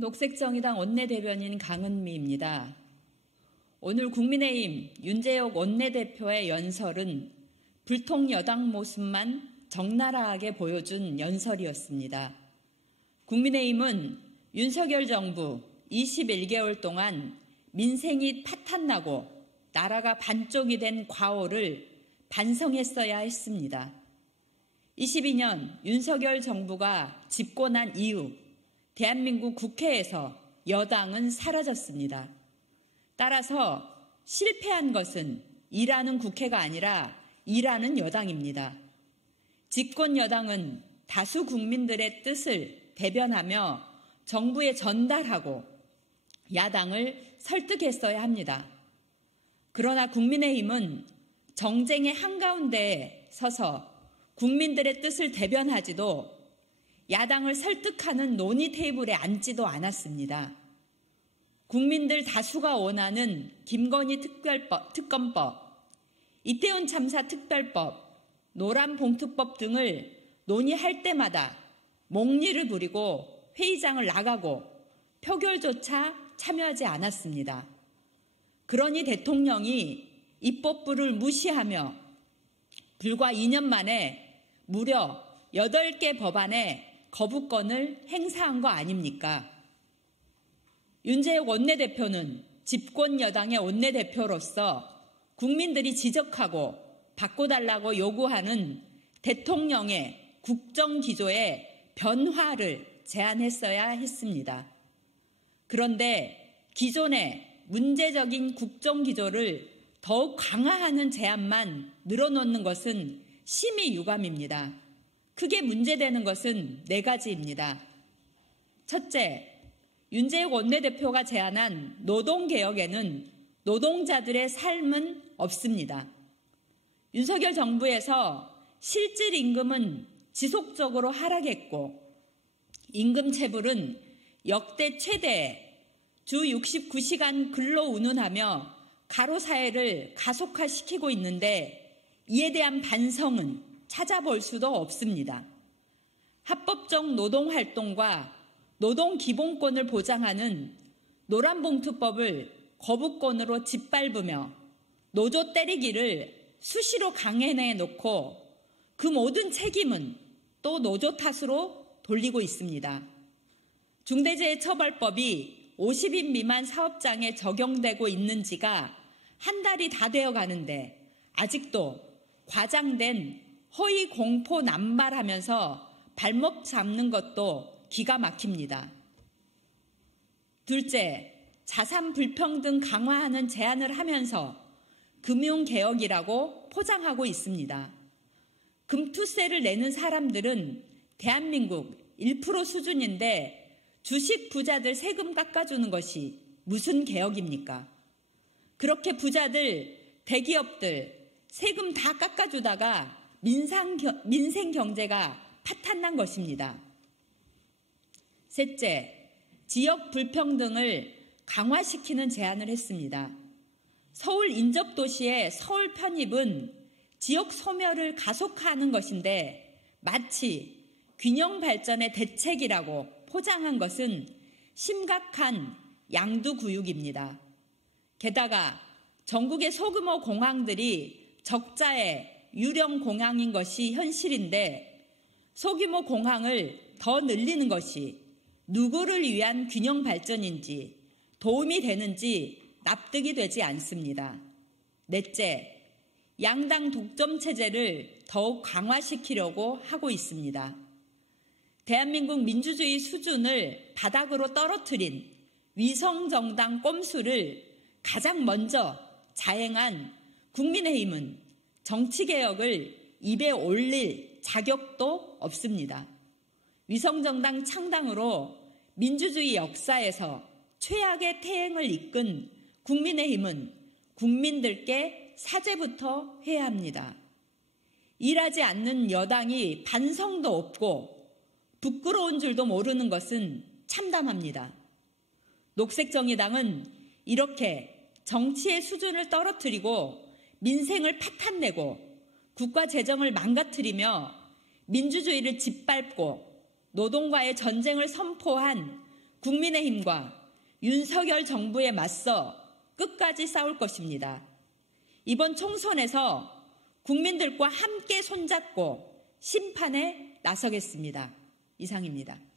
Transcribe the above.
녹색정의당 원내대변인 강은미입니다. 오늘 국민의힘 윤재옥 원내대표의 연설은 불통 여당 모습만 적나라하게 보여준 연설이었습니다. 국민의힘은 윤석열 정부 21개월 동안 민생이 파탄나고 나라가 반쪽이 된 과오를 반성했어야 했습니다. 22년 윤석열 정부가 집권한 이후 대한민국 국회에서 여당은 사라졌습니다. 따라서 실패한 것은 일하는 국회가 아니라 일하는 여당입니다. 집권 여당은 다수 국민들의 뜻을 대변하며 정부에 전달하고 야당을 설득했어야 합니다. 그러나 국민의힘은 정쟁의 한가운데에 서서 국민들의 뜻을 대변하지도 야당을 설득하는 논의 테이블에 앉지도 않았습니다. 국민들 다수가 원하는 김건희 특검법, 이태원 참사 특별법, 노란봉투법 등을 논의할 때마다 몽리를 부리고 회의장을 나가고 표결조차 참여하지 않았습니다. 그러니 대통령이 입법부를 무시하며 불과 2년 만에 무려 8개 법안에 거부권을 행사한 거 아닙니까? 윤재옥 원내대표는 집권 여당의 원내대표로서 국민들이 지적하고 바꿔달라고 요구하는 대통령의 국정기조의 변화를 제안했어야 했습니다. 그런데 기존의 문제적인 국정기조를 더욱 강화하는 제안만 늘어놓는 것은 심히 유감입니다. 크게 문제되는 것은 4가지입니다. 첫째, 윤재옥 원내대표가 제안한 노동개혁에는 노동자들의 삶은 없습니다. 윤석열 정부에서 실질 임금은 지속적으로 하락했고 임금체불은 역대 최대 주 69시간 근로 운운하며 가로사회를 가속화시키고 있는데 이에 대한 반성은 찾아볼 수도 없습니다. 합법적 노동활동과 노동기본권을 보장하는 노란봉투법을 거부권으로 짓밟으며 노조 때리기를 수시로 강행해놓고 그 모든 책임은 또 노조 탓으로 돌리고 있습니다. 중대재해처벌법이 50인 미만 사업장에 적용되고 있는 지가 한 달이 다 되어 가는데 아직도 과장된 허위 공포 남발하면서 발목 잡는 것도 기가 막힙니다. 둘째, 자산 불평등 강화하는 제안을 하면서 금융개혁이라고 포장하고 있습니다. 금투세를 내는 사람들은 대한민국 1% 수준인데 주식 부자들 세금 깎아주는 것이 무슨 개혁입니까? 그렇게 부자들, 대기업들 세금 다 깎아주다가 민생 경제가 파탄난 것입니다. 셋째, 지역 불평등을 강화시키는 제안을 했습니다. 서울 인접도시의 서울 편입은 지역 소멸을 가속화하는 것인데 마치 균형 발전의 대책이라고 포장한 것은 심각한 양두구육입니다. 게다가 전국의 소규모 공항들이 적자의 유령 공항인 것이 현실인데 소규모 공항을 더 늘리는 것이 누구를 위한 균형 발전인지 도움이 되는지 납득이 되지 않습니다. 넷째, 양당 독점 체제를 더욱 강화시키려고 하고 있습니다. 대한민국 민주주의 수준을 바닥으로 떨어뜨린 위성정당 꼼수를 가장 먼저 자행한 국민의힘은 정치개혁을 입에 올릴 자격도 없습니다. 위성정당 창당으로 민주주의 역사에서 최악의 퇴행을 이끈 국민의힘은 국민들께 사죄부터 해야 합니다. 일하지 않는 여당이 반성도 없고 부끄러운 줄도 모르는 것은 참담합니다. 녹색정의당은 이렇게 정치의 수준을 떨어뜨리고 민생을 파탄내고 국가 재정을 망가뜨리며 민주주의를 짓밟고 노동과의 전쟁을 선포한 국민의힘과 윤석열 정부에 맞서 끝까지 싸울 것입니다. 이번 총선에서 국민들과 함께 손잡고 심판에 나서겠습니다. 이상입니다.